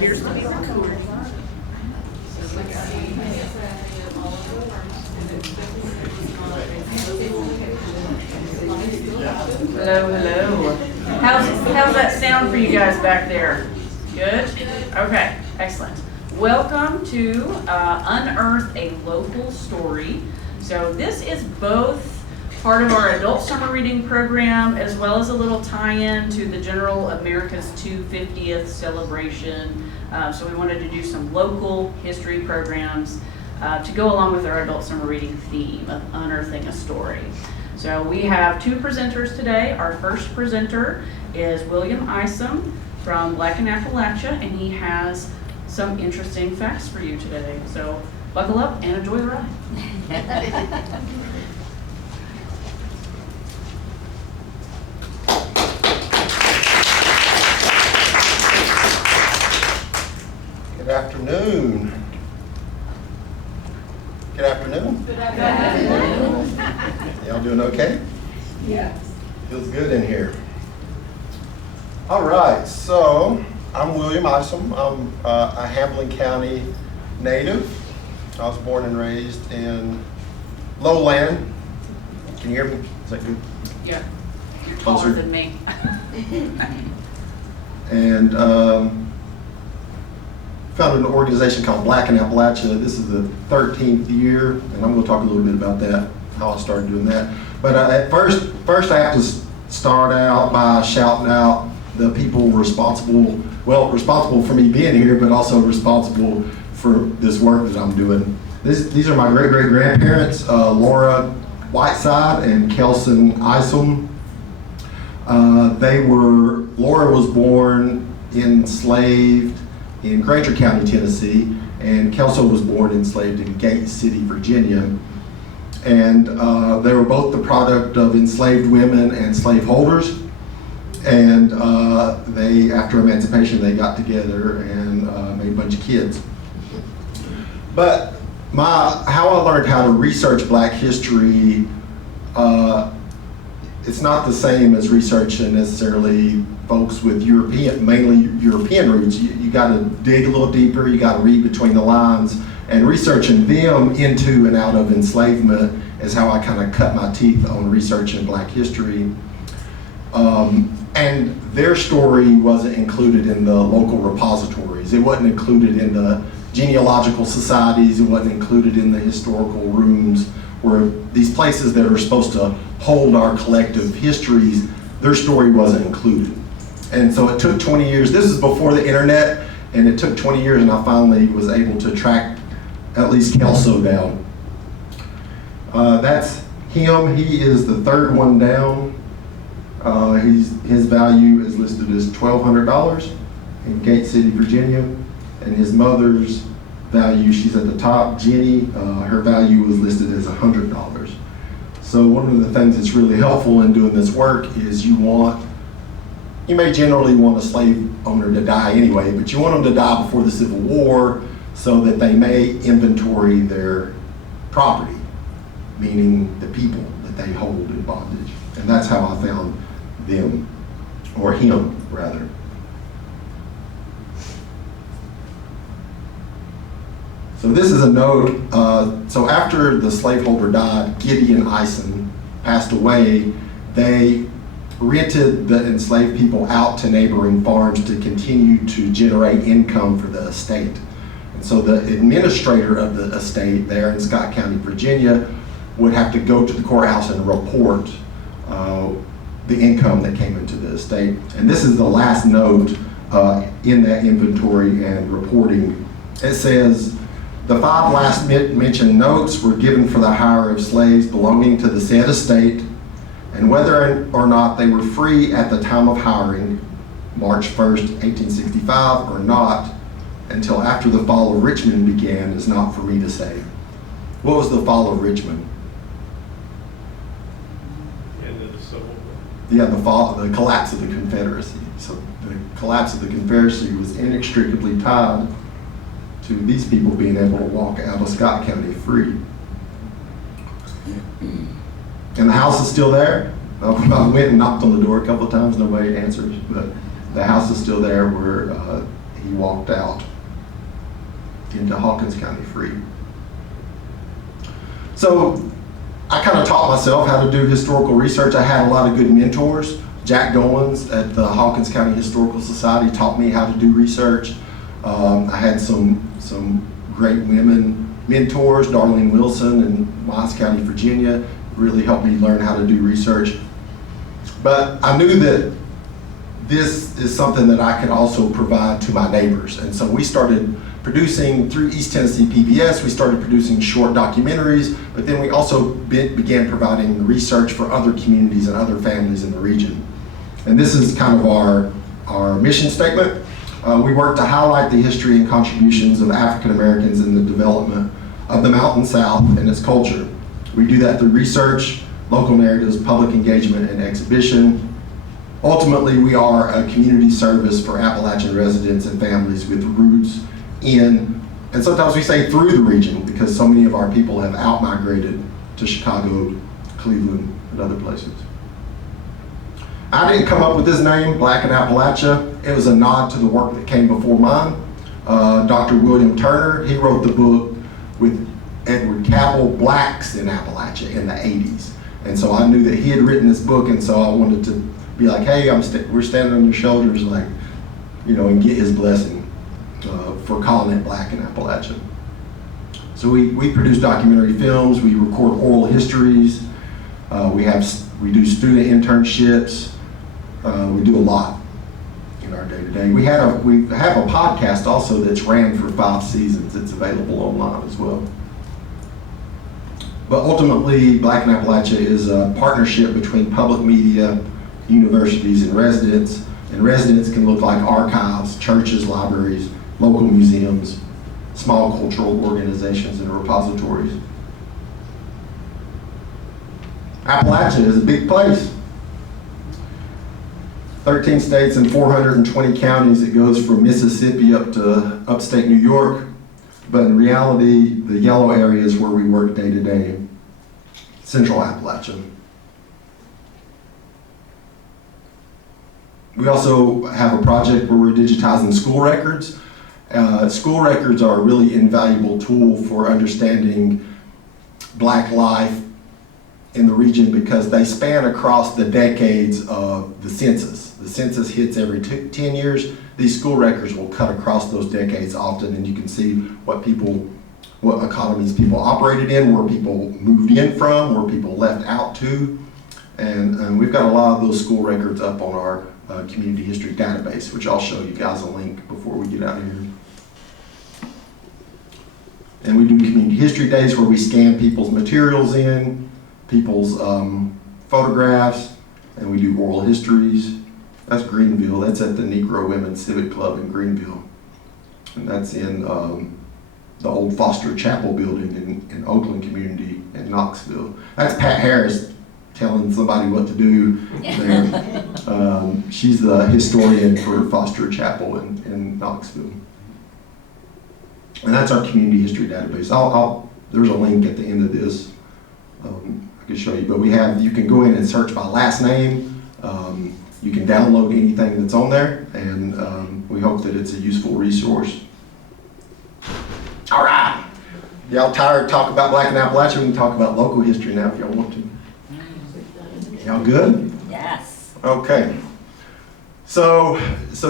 appears to be on. Hello, hello. How's that sound for you guys back there? Good? Okay, excellent. Welcome to Unearth, a local story. So this is both part of our adult summer reading program as well as a little tie-in to the General America's 250th celebration. So we wanted to do some local history programs to go along with our adult summer reading theme of unearthing a story. So we have two presenters today. Our first presenter is William Isom from Black in Appalachia, and he has some interesting facts for you today. So buckle up and enjoy the ride. Good afternoon. Good afternoon. Good afternoon. Y'all doing okay? Yes. Feels good in here. All right, so I'm William Isom. I'm a Hamblen County native. I was born and raised in Lowland. Can you hear me? Is that good? Yeah. You're Closer. taller than me. And founded an organization called Black in Appalachia. This is the 13th year, and I'm going to talk a little bit about that, how I started doing that. But at first I have to start out by shouting out the people responsible for me being here, but also responsible for this work that I'm doing. These are my great-great-grandparents, Laura Whiteside and Kelson Isom. Laura was born enslaved in Granger County, Tennessee, and Kelso was born enslaved in Gate City, Virginia. And they were both the product of enslaved women and slaveholders. And after emancipation, they got together and made a bunch of kids. But how I learned how to research Black history, it's not the same as researching necessarily folks with mainly European roots. You got to dig a little deeper, you got to read between the lines, and researching them into and out of enslavement is how I kind of cut my teeth on researching Black history. And their story wasn't included in the local repositories. It wasn't included in the genealogical societies. It wasn't included in the historical rooms, where these places that are supposed to hold our collective histories, their story wasn't included. And so it took 20 years. This is before the internet, and it took 20 years, and I finally was able to track at least Kelso down. That's him. He is the third one down. His value is listed as $1,200 in Gate City, Virginia, and his mother's value, she's at the top, Jenny, her value was listed as $100. So one of the things that's really helpful in doing this work is you may generally want a slave owner to die anyway, but you want them to die before the Civil War so that they may inventory their property, meaning the people that they hold in bondage. And that's how I found them, or him rather. So this is a note. So after the slaveholder died, Gideon Isom passed away, they rented the enslaved people out to neighboring farms to continue to generate income for the estate. And so the administrator of the estate there in Scott County, Virginia, would have to go to the courthouse and report the income that came into the estate. And this is the last note in that inventory and reporting. It says, the 5 last mentioned notes were given for the hire of slaves belonging to the said estate, and whether or not they were free at the time of hiring, March 1st, 1865, or not, until after the fall of Richmond began, is not for me to say. What was the fall of Richmond? End of the Civil War. Yeah, the collapse of the Confederacy. So the collapse of the Confederacy was inextricably tied to these people being able to walk out of Scott County free. And the house is still there. I went and knocked on the door a couple of times, nobody answers, but the house is still there where he walked out into Hawkins County free. So I kind of taught myself how to do historical research. I had a lot of good mentors. Jack Goins at the Hawkins County Historical Society taught me how to do research. I had some great women mentors. Darlene Wilson in Wise County, Virginia, really helped me learn how to do research. But I knew that this is something that I could also provide to my neighbors. And so we started producing, through East Tennessee PBS, we started producing short documentaries, but then we also began providing research for other communities and other families in the region. And this is kind of our mission statement. We work to highlight the history and contributions of African Americans in the development of the Mountain South and its culture. We do that through research, local narratives, public engagement, and exhibition. Ultimately, we are a community service for Appalachian residents and families with roots in, and sometimes we say through the region, because so many of our people have out-migrated to Chicago, Cleveland, and other places. I didn't come up with this name, Black in Appalachia. It was a nod to the work that came before mine. Dr. William Turner, he wrote the book with Edward Cabell, Blacks in Appalachia, in the 80s. And so I knew that he had written this book, and so I wanted to be like, hey, we're standing on your shoulders, like, you know, and get his blessing for calling it Black in Appalachia. So we produce documentary films, we record oral histories, we do student internships, we do a lot in our day-to-day. We have a podcast also that's ran for 5 seasons. It's available online as well. But ultimately, Black in Appalachia is a partnership between public media, universities, and residents. And residents can look like archives, churches, libraries, local museums, small cultural organizations, and repositories. Appalachia is a big place. 13 states and 420 counties. It goes from Mississippi up to upstate New York. But in reality, the yellow area is where we work day to day. Central Appalachia. We also have a project where we're digitizing school records. School records are a really invaluable tool for understanding Black life in the region because they span across the decades of the census. The census hits every 10 years. These school records will cut across those decades often, and you can see what economies people operated in, where people moved in from, where people left out to. And we've got a lot of those school records up on our community history database, which I'll show you guys a link before we get out of here. And we do community history days where we scan people's materials in, people's photographs, and we do oral histories. That's Greenville. That's at the Negro Women's Civic Club in Greenville. And that's in the old Foster Chapel building in Oakland community in Knoxville. That's Pat Harris telling somebody what to do there. She's the historian for Foster Chapel in Knoxville. And that's our community history database. There's a link at the end of this. I can show you, but you can go in and search by last name. You can download anything that's on there, and we hope that it's a useful resource. All right. Y'all tired of talking about Black in Appalachia? We can talk about local history now if y'all want to. Y'all good? Yes. Okay. So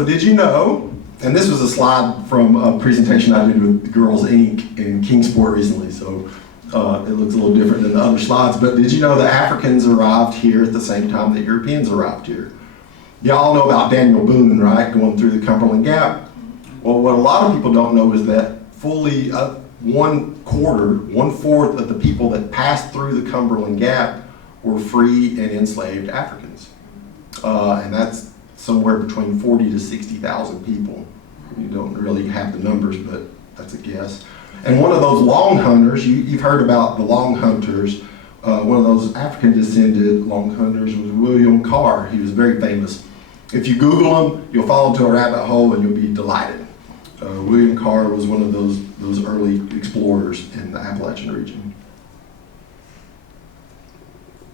did you know, and this was a slide from a presentation I did with Girls Inc. in Kingsport recently, so it looks a little different than the other slides, but did you know that Africans arrived here at the same time that Europeans arrived here? Y'all know about Daniel Boone, right, going through the Cumberland Gap? Well, what a lot of people don't know is that fully 1/4 of the people that passed through the Cumberland Gap were free and enslaved Africans. And that's somewhere between 40 to 60,000 people. You don't really have the numbers, but that's a guess. And one of those long hunters, you've heard about the long hunters, one of those African descended long hunters was William Carr. He was very famous. If you Google him, you'll fall into a rabbit hole and you'll be delighted. William Carr was one of those early explorers in the Appalachian region.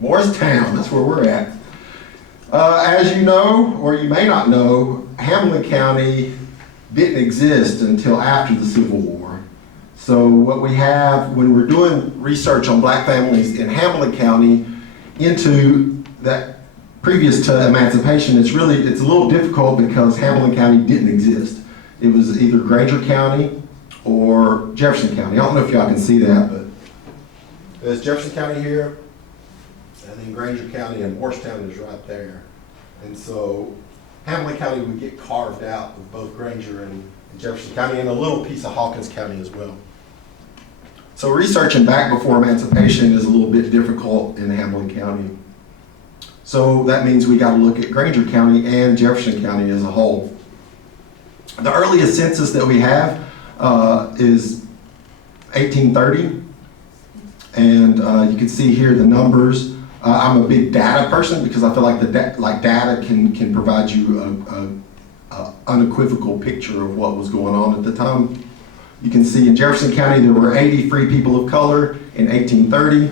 Morristown, that's where we're at. As you know, or you may not know, Hamblen County didn't exist until after the Civil War. So what we have when we're doing research on black families in Hamblen County into that previous to emancipation, it's a little difficult because Hamblen County didn't exist. It was either Granger County or Jefferson County. I don't know if y'all can see that, but there's Jefferson County here, and then Granger County and Morristown is right there. And so Hamblen County would get carved out of both Granger and Jefferson County, and a little piece of Hawkins County as well. So researching back before emancipation is a little bit difficult in Hamblen County. So that means we got to look at Granger County and Jefferson County as a whole. The earliest census that we have is 1830, and you can see here the numbers. I'm a big data person because I feel like data can provide you a unequivocal picture of what was going on at the time. You can see in Jefferson County there were 80 free people of color in 1830,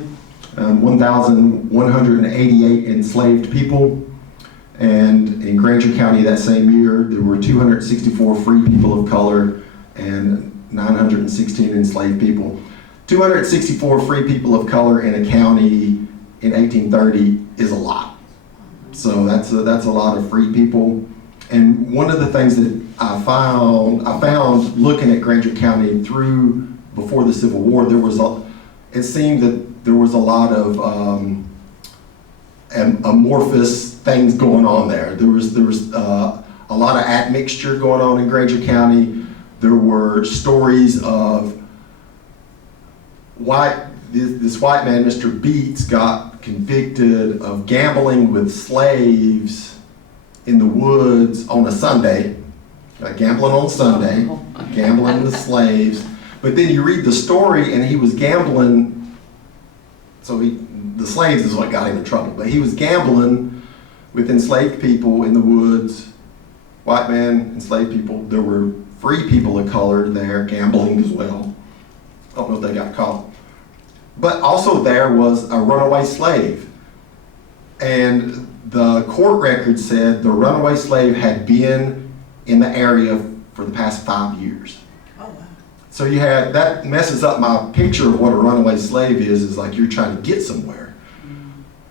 1,188 enslaved people, and in Granger County that same year there were 264 free people of color and 916 enslaved people. 264 free people of color in a county in 1830 is a lot. So that's a lot of free people. And one of the things that I found looking at Granger County through before the Civil War, it seemed that there was a lot of amorphous things going on there. There was a lot of admixture going on in Granger County. There were stories of this white man, Mr. Beats, got convicted of gambling with slaves in the woods on a Sunday, gambling on Sunday, gambling with slaves. But then you read the story and he was gambling, so the slaves is what got him in trouble, but he was gambling with enslaved people in the woods, white man, enslaved people. There were free people of color there gambling as well. I don't know if they got caught. But also there was a runaway slave. And the court record said the runaway slave had been in the area for the past 5 years. Oh, wow. So that messes up my picture of what a runaway slave is like you're trying to get somewhere.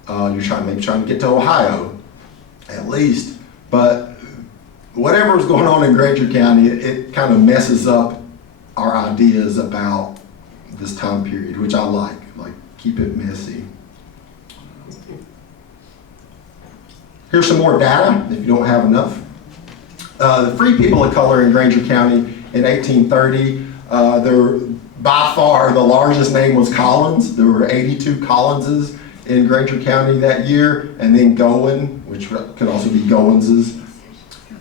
You're trying to get to Ohio, at least. But whatever was going on in Granger County, it kind of messes up our ideas about this time period, which I like keep it messy. Here's some more data, if you don't have enough. The free people of color in Granger County in 1830, by far the largest name was Collins. There were 82 Collinses in Granger County that year, and then Goen, which could also be Goenses.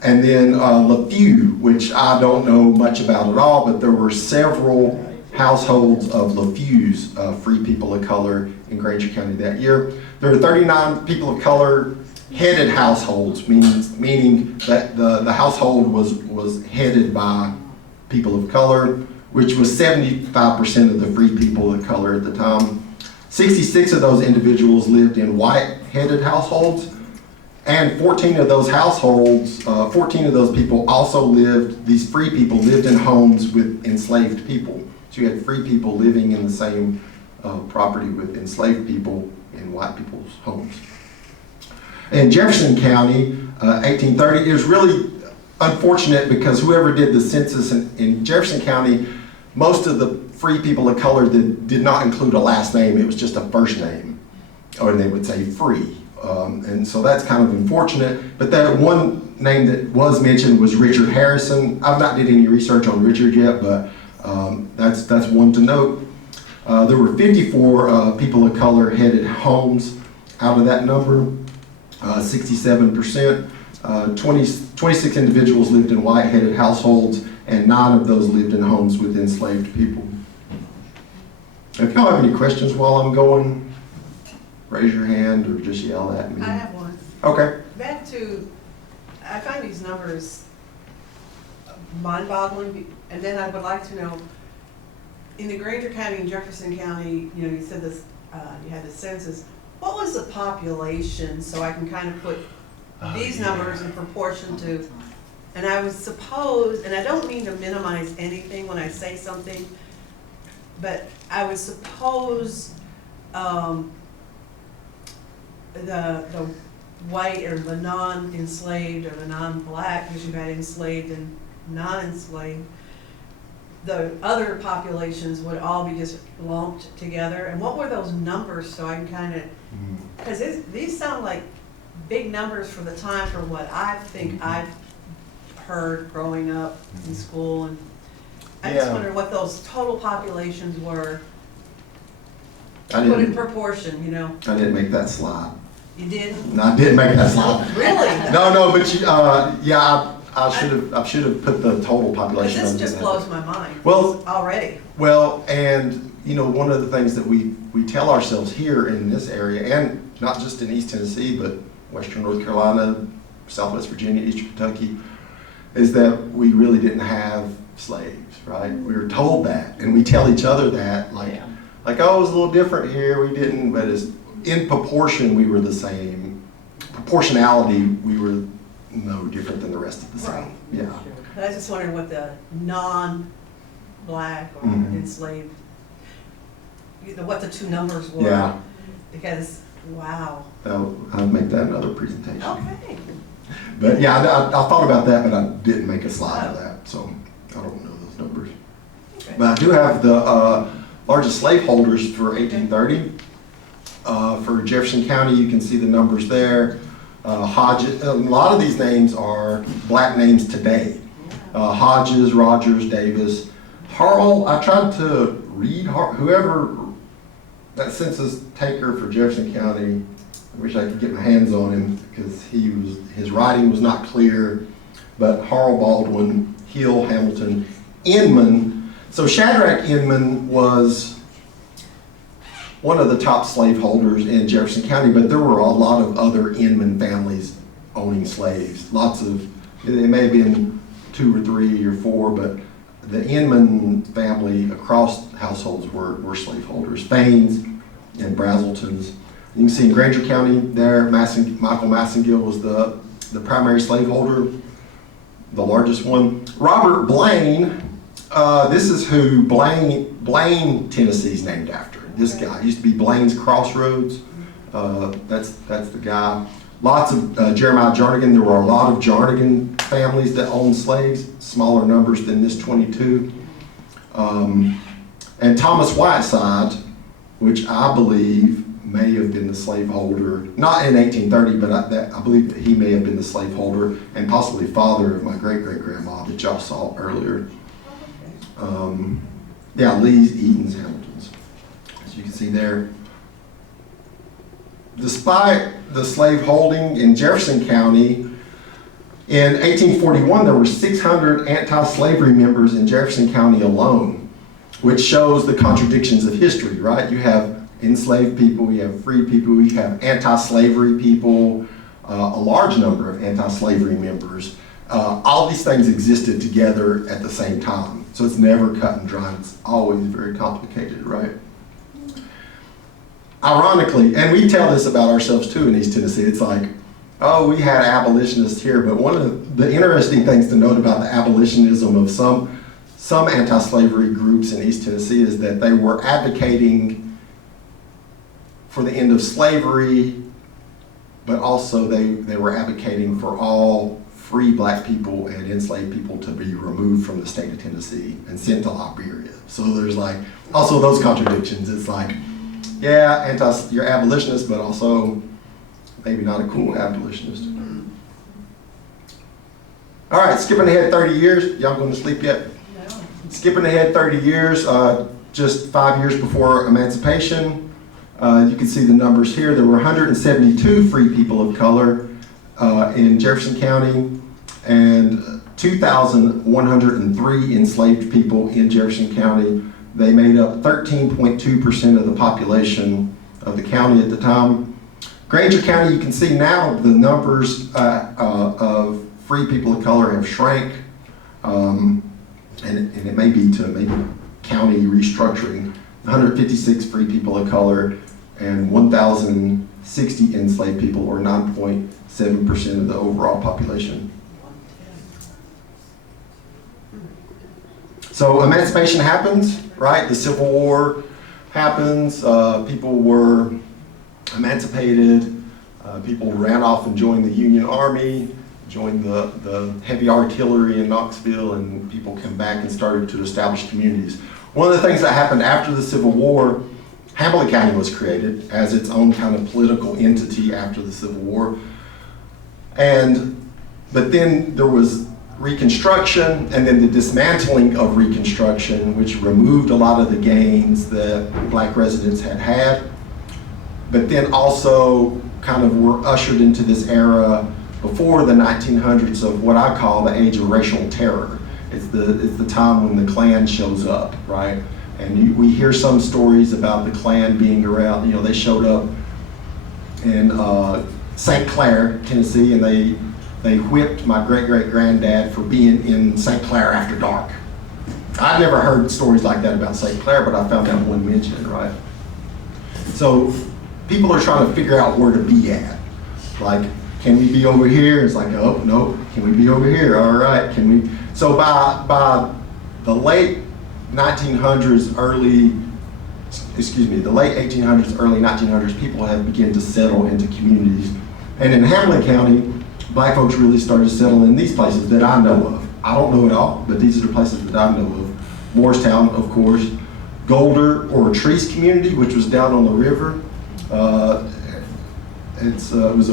And then LaFew, which I don't know much about at all, but there were several households of LaFews, free people of color in Granger County that year. There were 39 people of color headed households, meaning that the household was headed by people of color, which was 75% of the free people of color at the time. 66 of those individuals lived in white-headed households, and 14 of those households, 14 of those people also these free people lived in homes with enslaved people. So you had free people living in the same property with enslaved people in white people's homes. In Jefferson County, 1830, it was really unfortunate because whoever did the census in Jefferson County, most of the free people of color did not include a last name. It was just a first name, or they would say free. And so that's kind of unfortunate. But that one name that was mentioned was Richard Harrison. I've not did any research on Richard yet, but that's one to note. There were 54 people of color headed homes out of that number, 67%. 26 individuals lived in white-headed households, and 9 of those lived in homes with enslaved people. If y'all have any questions while I'm going, raise your hand or just yell at me. I have one. Okay. Back to, I find these numbers mind-boggling, and then I would like to know, in the Granger County and Jefferson County, you said this, you had the census. What was the population, so I can kind of put these numbers in proportion to And I was supposed, and I don't mean to minimize anything when I say something, but I would suppose the white or the non-enslaved or the non-black, because you've had enslaved and non-enslaved, the other populations would all be just lumped together. And what were those numbers, so I can kind of, because these sound like big numbers for the time for what I think I've heard growing up in school. And I just Yeah. wondered what those total populations were, I put in didn't, proportion, you know? I didn't make that slide. You did? No, I didn't make that slide. Really? No, but you, yeah, I should have put the total Because population. this under just that. blows my mind. Well- Already. Well, and you know, one of the things that we tell ourselves here in this area, and not just in East Tennessee, but Western North Carolina, Southwest Virginia, Eastern Kentucky, is that we really didn't have slaves, right? We were told that, and we tell each other that, like, Yeah. oh, it was a little different here, we didn't, but as in proportion, we were the same. Proportionality, we were no different than the rest of the South. Right. Yeah. But I was just wondering what the non-black or Mhm. enslaved, what the two numbers were. Yeah. Because, wow. I'll make that another presentation. Okay. But yeah, I thought about that, but I didn't make a slide of that, so I don't know those numbers. Okay. But I do have the largest slaveholders for 1830. For Jefferson County, you can see the numbers there. Hodges, a lot of these names are black names today. Hodges, Rogers, Davis. Harrell, I tried to read, whoever, that census taker for Jefferson County, I wish I could get my hands on him because his writing was not clear, but Harrell Baldwin, Hill, Hamilton, Inman. So Shadrach Inman was one of the top slaveholders in Jefferson County, but there were a lot of other Inman families owning slaves. Lots of, it may have been 2 or 3 or 4, but the Inman family across households were slaveholders. Thanes and Brazeltons. You can see in Granger County there, Michael Massengill was the primary slaveholder, the largest one. Robert Blaine, this is who Blaine, Tennessee is named after. This guy used to be Blaine's Crossroads. That's the guy. Lots of Jeremiah Jarnigan. There were a lot of Jarnigan families that owned slaves, smaller numbers than this 22. And Thomas Whiteside, which I believe may have been the slaveholder, not in 1830, but I believe that he may have been the slaveholder and possibly father of my great-great-grandma that y'all saw earlier. Yeah, Lee's, Edens, Hamiltons, as you can see there. Despite the slave holding in Jefferson County, in 1841 there were 600 anti-slavery members in Jefferson County alone, which shows the contradictions of history, right? You have enslaved people, you have free people, you have anti-slavery people, a large number of anti-slavery members. All these things existed together at the same time. So it's never cut and dry, it's always very complicated, right? Ironically, and we tell this about ourselves too in East Tennessee, it's like, oh, we had abolitionists here, but one of the interesting things to note about the abolitionism of some anti-slavery groups in East Tennessee is that they were advocating for the end of slavery, but also they were advocating for all free black people and enslaved people to be removed from the state of Tennessee and sent to Liberia. So there's like, also those contradictions. It's like, yeah, you're abolitionist, but also maybe not a cool abolitionist. All right, skipping ahead 30 years. Y'all going to sleep yet? No. Skipping ahead 30 years, just 5 years before emancipation. You can see the numbers here. There were 172 free people of color in Jefferson County and 2,103 enslaved people in Jefferson County. They made up 13.2% of the population of the county at the time. Granger County, you can see now the numbers of free people of color have shrank, and it may be to maybe county restructuring. 156 free people of color and 1,060 enslaved people, or 9.7% of the overall population. So emancipation happens, right? The Civil War happens. People were emancipated. People ran off and joined the Union Army, joined the heavy artillery in Knoxville, and people came back and started to establish communities. One of the things that happened after the Civil War, Hamblen County was created as its own kind of political entity after the Civil War. But then there was Reconstruction, and then the dismantling of Reconstruction, which removed a lot of the gains that black residents had had, but then also kind of were ushered into this era before the 1900s of what I call the age of racial terror. It's the time when the Klan shows up, right? And we hear some stories about the Klan being around. You know, they showed up in St. Clair, Tennessee, and they whipped my great-great-granddad for being in St. Clair after dark. I'd never heard stories like that about St. Clair, but I found that one mentioned, right? So people are trying to figure out where to be at. Like, can we be over here? It's like, oh, no. Can we be over here? All right, can we? So by the late 1900s, the late 1800s, early 1900s, people have begun to settle into communities. And in Hamblen County, black folks really started to settle in these places that I know of. I don't know it all, but these are the places that I know of. Morristown, of course. Golder, or Treese community, which was down on the river. It was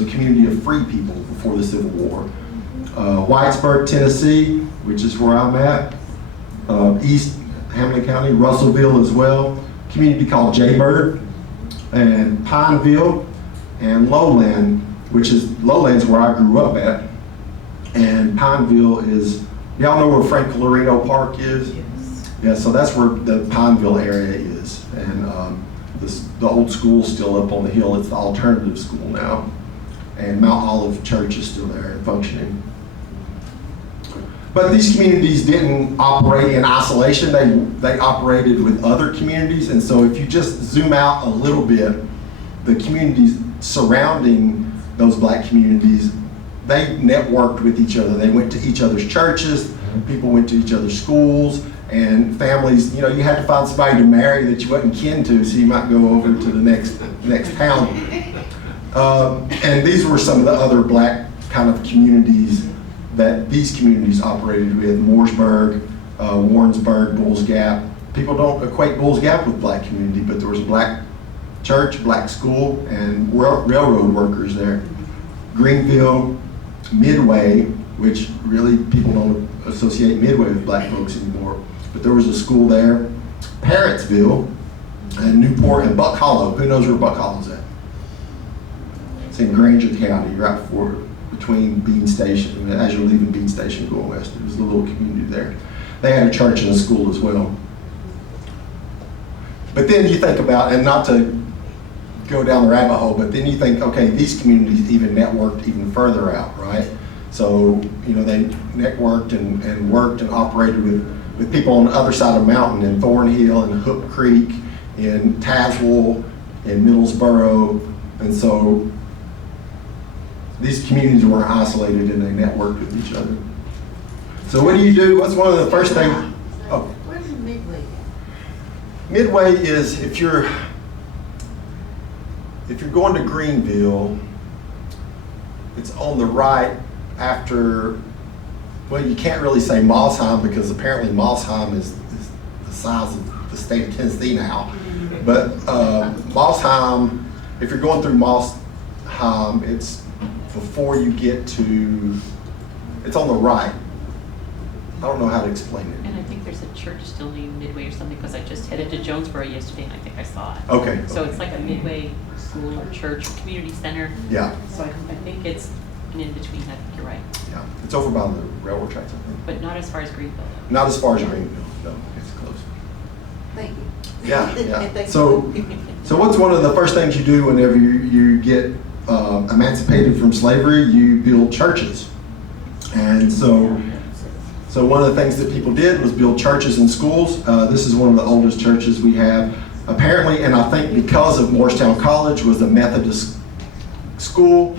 a community of free people before the Civil War. Whitesburg, Tennessee, which is where I'm at. East Hamblen County, Russellville as well. Community called Jayburg, and Pineville, and Lowland, which is Lowland's where I grew up at. And Pineville is, y'all know where Frank Lorino Park is? Yes. Yeah, so that's where the Pineville area is. And the old school's still up on the hill. It's the alternative school now. And Mount Olive Church is still there and functioning. But these communities didn't operate in isolation. They operated with other communities. And so if you just zoom out a little bit, the communities surrounding those black communities, they networked with each other. They went to each other's churches. People went to each other's schools. And families, you know, you had to find somebody to marry that you wasn't kin to, so you might go over to the next town. And these were some of the other black kind of communities that these communities operated with: Mooresburg, Warrensburg, Bulls Gap. People don't equate Bulls Gap with black community, but there was a black church, black school, and railroad workers there. Greenville, Midway, which really people don't associate Midway with black folks anymore, but there was a school there. Parrottsville, and Newport, and Buck Hollow. Who knows where Buck Hollow's at? It's in Granger County, right between Bean Station, as you're leaving Bean Station going west. It was a little community there. They had a church and a school as well. But then you think about, and not to go down the rabbit hole, but then you think, okay, these communities even networked even further out, right? So, you know, they networked and worked and operated with people on the other side of the mountain in Thornhill and Hook Creek, in Tazewell, in Middlesboro. And so these communities weren't isolated and they networked with each other. So what do you do? What's one of the first things? Oh. Where's Midway? Midway is if you're going to Greenville, it's on the right after, well, you can't really say Mossheim because apparently Mossheim is the size of the state of Tennessee now. But Mossheim, if you're going through Mossheim, it's before you get to, it's on the right. I don't know how to explain it. And I think there's a church still named Midway or something, because I just headed to Jonesboro yesterday and I think I saw it. Okay. So it's like a Midway school or church, or community center. Yeah. So I think it's an in-between, I think you're right. Yeah. It's over by the railroad tracks, I think. But not as far as Greenville. Not as far as Greenville, no, it's close. Thank you. Yeah, yeah. Thank So what's one of the first things you do whenever you get emancipated from slavery? You build churches. And so one of the things that people did was build churches and schools. This is one of the oldest churches we have. Apparently, and I think because of Morristown College was a Methodist school,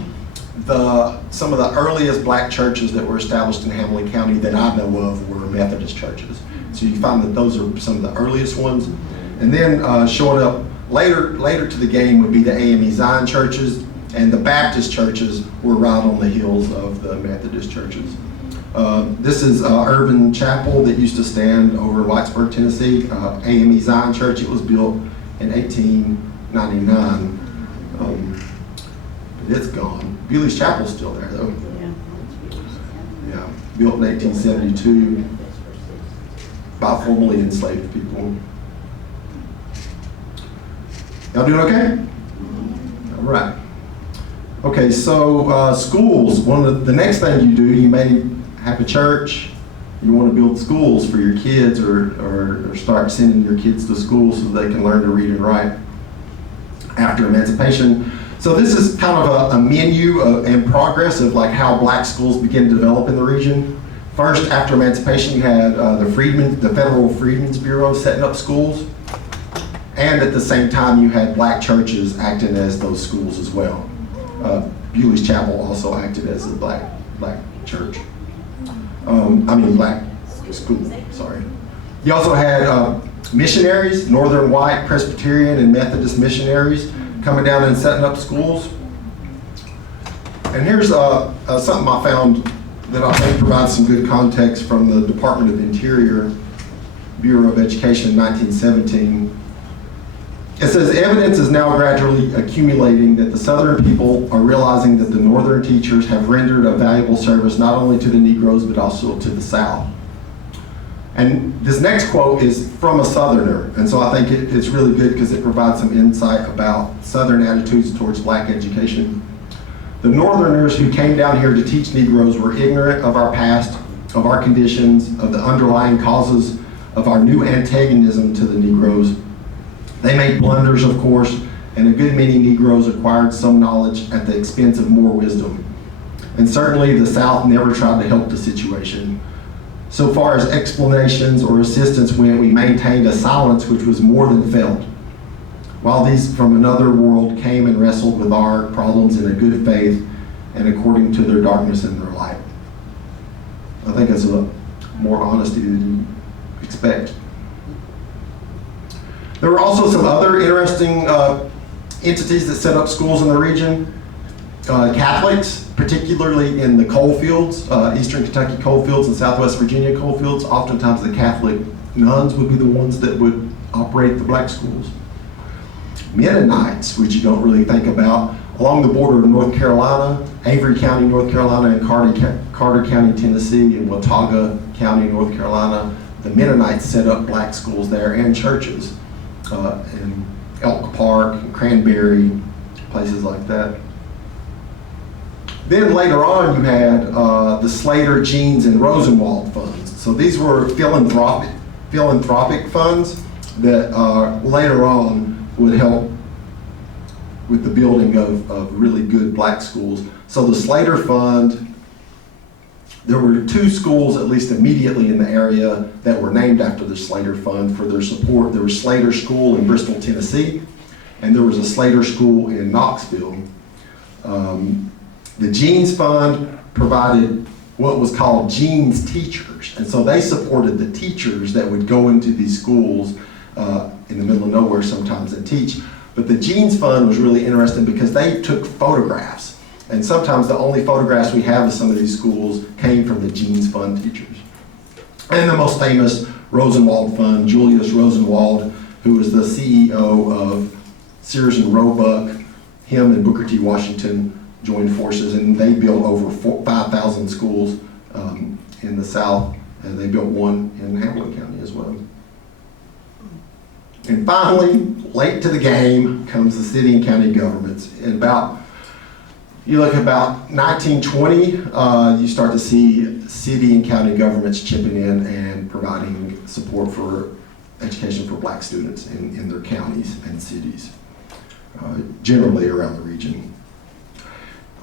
some of the earliest black churches that were established in Hamlin County that I know of were Methodist churches. So you find that those are some of the earliest ones. And then showing up later to the game would be the AME Zion churches, and the Baptist churches were right on the heels of the Methodist churches. This is Urban Chapel that used to stand over in Whitesburg, Tennessee. AME Zion Church, it was built in 1899. But it's gone. Bewley's Chapel's still there though. Yeah, built in 1872 by formerly enslaved people. Y'all doing okay? All right. Okay, so schools. The next thing you do, you may have a church. You want to build schools for your kids, or start sending your kids to school so they can learn to read and write after emancipation. So this is kind of a menu and progress of like how black schools begin to develop in the region. First, after emancipation, you had the Federal Freedmen's Bureau setting up schools. And at the same time, you had black churches acting as those schools as well. Bewley's Chapel also acted as a black church. Black school, sorry. You also had missionaries, Northern White, Presbyterian, and Methodist missionaries coming down and setting up schools. And here's something I found that I think provides some good context from the Department of Interior, Bureau of Education in 1917. It says, evidence is now gradually accumulating that the Southern people are realizing that the Northern teachers have rendered a valuable service not only to the Negroes but also to the South. And this next quote is from a Southerner, and so I think it's really good because it provides some insight about Southern attitudes towards black education. The Northerners who came down here to teach Negroes were ignorant of our past, of our conditions, of the underlying causes of our new antagonism to the Negroes. They made blunders, of course, and a good many Negroes acquired some knowledge at the expense of more wisdom. And certainly the South never tried to help the situation. So far as explanations or assistance went, we maintained a silence which was more than felt, while these from another world came and wrestled with our problems in a good faith and according to their darkness and their light. I think that's a more honesty than you expect. There were also some other interesting entities that set up schools in the region. Catholics, particularly in the coal fields, Eastern Kentucky coal fields and Southwest Virginia coal fields. Oftentimes the Catholic nuns would be the ones that would operate the black schools. Mennonites, which you don't really think about, along the border of North Carolina, Avery County, North Carolina, and Carter County, Tennessee, and Watauga County, North Carolina, the Mennonites set up black schools there and churches in Elk Park, and Cranberry, places like that. Then later on, you had the Slater, Jeans, and Rosenwald funds. So these were philanthropic funds that later on would help with the building of really good black schools. So the Slater Fund, there were 2 schools, at least immediately in the area, that were named after the Slater Fund for their support. There was Slater School in Bristol, Tennessee, and there was a Slater School in Knoxville. The Jeans Fund provided what was called Jeans teachers, and so they supported the teachers that would go into these schools in the middle of nowhere sometimes and teach. But the Jeans Fund was really interesting because they took photographs, and sometimes the only photographs we have of some of these schools came from the Jeans Fund teachers. And the most famous Rosenwald Fund, Julius Rosenwald, who was the CEO of Sears and Roebuck, him and Booker T. Washington joined forces, and they built over 5,000 schools in the South, and they built one in Hamblen County as well. And finally, late to the game comes the city and county governments. And you look about 1920, you start to see city and county governments chipping in and providing support for education for black students in their counties and cities, generally around the region.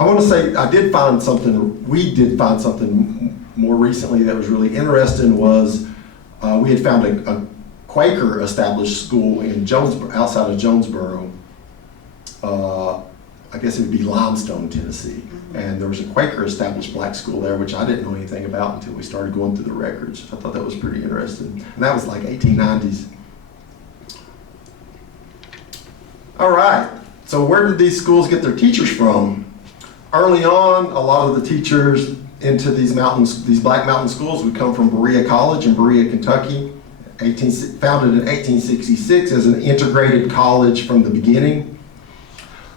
I want to say we did find something more recently that was really interesting. Was we had found a Quaker established school in Jonesboro, outside of Jonesboro, I guess it would be Limestone, Tennessee. And there was a Quaker established black school there, which I didn't know anything about until we started going through the records. I thought that was pretty interesting. And that was like 1890s. All right, so where did these schools get their teachers from? Early on, a lot of the teachers into these black mountain schools would come from Berea College in Berea, Kentucky, founded in 1866 as an integrated college from the beginning.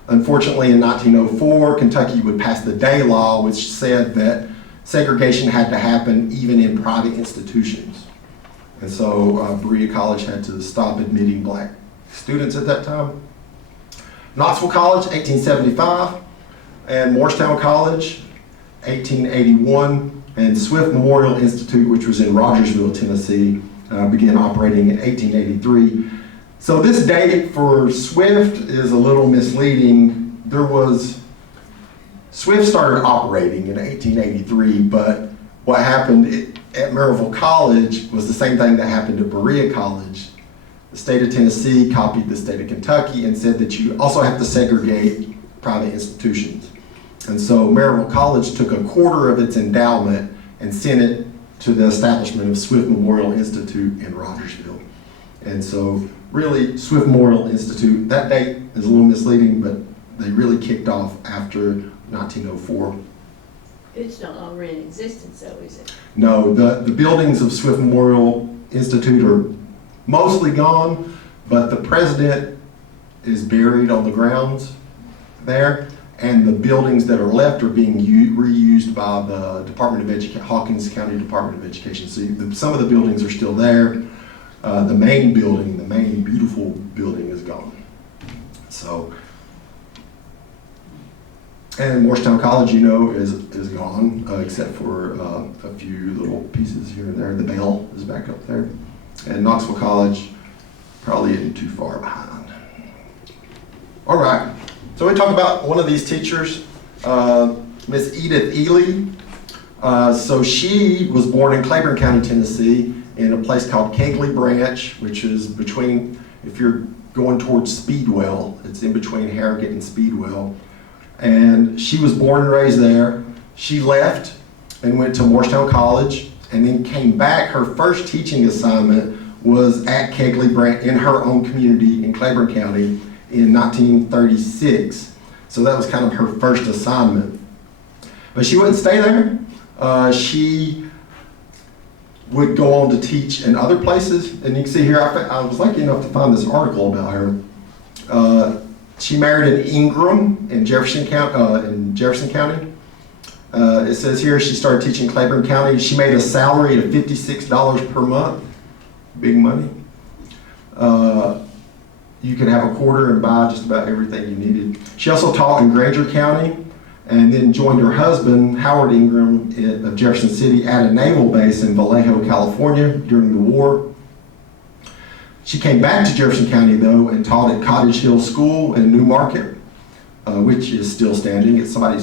Unfortunately, in 1904, Kentucky would pass the Day Law, which said that segregation had to happen even in private institutions. And so Berea College had to stop admitting black students at that time. Knoxville College, 1875, and Morristown College, 1881, and Swift Memorial Institute, which was in Rogersville, Tennessee, began operating in 1883. So this date for Swift is a little misleading. Swift started operating in 1883, but what happened at Maryville College was the same thing that happened at Berea College. The state of Tennessee copied the state of Kentucky and said that you also have to segregate private institutions. And so Maryville College took a quarter of its endowment and sent it to the establishment of Swift Memorial Institute in Rogersville. And so really, Swift Memorial Institute, that date is a little misleading, but they really kicked off after 1904. It's not already in existence though, is it? No, the buildings of Swift Memorial Institute are mostly gone, but the president is buried on the grounds there, and the buildings that are left are being reused by the Department of Education, Hawkins County Department of Education. So some of the buildings are still there. The main building, the main beautiful building is gone. So, and Morristown College, you know, is gone, except for a few little pieces here and there. The bell is back up there. And Knoxville College probably isn't too far behind. All right, so we talk about one of these teachers, Miss Edith Ely. So she was born in Claiborne County, Tennessee, in a place called Kegley Branch, which is between, if you're going towards Speedwell, it's in between Harrogate and Speedwell. And she was born and raised there. She left and went to Morristown College and then came back. Her first teaching assignment was at Kegley Branch in her own community in Claiborne County in 1936. So that was kind of her first assignment. But she wouldn't stay there. She would go on to teach in other places. And you can see here, I was lucky enough to find this article about her. She married in Ingram in Jefferson County. It says here she started teaching Claiborne County. She made a salary of $56 per month. Big money. You could have a quarter and buy just about everything you needed. She also taught in Granger County and then joined her husband, Howard Ingram, of Jefferson City at a naval base in Vallejo, California during the war. She came back to Jefferson County, though, and taught at Cottage Hill School in New Market, which is still standing. It's somebody's